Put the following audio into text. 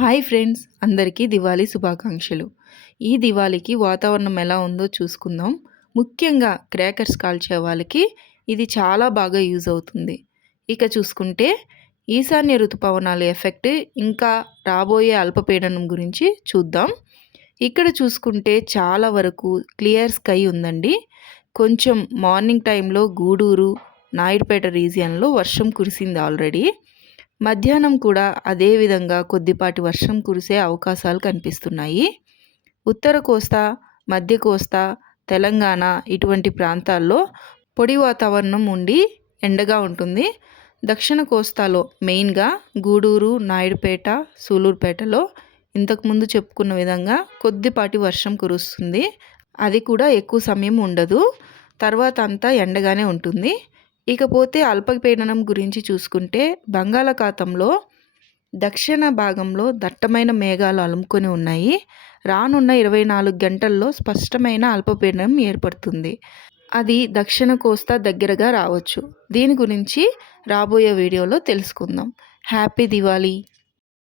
Hi friends అందరికీ దివాళీ శుభాకాంక్షలు. ఈ దివాళీకి వాతావరణం ఎలా ఉందో చూసుకుందాం. ముఖ్యంగా క్రాకర్స్ కాల్చే వాళ్ళకి ఇది చాలా బాగా యూజ్ అవుతుంది. ఇక చూసుకుంటే ఈశాన్య ఋతుపవనాల ఎఫెక్ట్ ఇంకా రాబోయే అల్పపీడనం గురించి చూద్దాం. ఇక్కడ చూసుకుంటే చాలా వరకు క్లియర్ స్కై ఉందండి. కొంచెం మార్నింగ్ టైంలో గూడూరు నాయుడుపేట రీజియన్లో వర్షం కురిసింది ఆల్రెడీ. మధ్యాహ్నం కూడా అదే విధంగా కొద్దిపాటి వర్షం కురిసే అవకాశాలు కనిపిస్తున్నాయి. ఉత్తర కోస్తా మధ్య కోస్తా తెలంగాణ ఇటువంటి ప్రాంతాల్లో పొడి వాతావరణం ఉండి ఎండగా ఉంటుంది. దక్షిణ కోస్తాలో మెయిన్గా గూడూరు నాయుడుపేట సూలూరుపేటలో ఇంతకుముందు చెప్పుకున్న విధంగా కొద్దిపాటి వర్షం కురుస్తుంది. అది కూడా ఎక్కువ సమయం ఉండదు. తర్వాత అంతా ఎండగానే ఉంటుంది. ఇకపోతే అల్పపీడనం గురించి చూసుకుంటే బంగాళాఖాతంలో దక్షిణ భాగంలో దట్టమైన మేఘాలు అలుముకొని ఉన్నాయి. రానున్న ఇరవై నాలుగు గంటల్లో స్పష్టమైన అల్పపీడనం ఏర్పడుతుంది. అది దక్షిణ కోస్తా దగ్గరగా రావచ్చు. దీని గురించి రాబోయే వీడియోలో తెలుసుకుందాం. హ్యాపీ దివాళీ!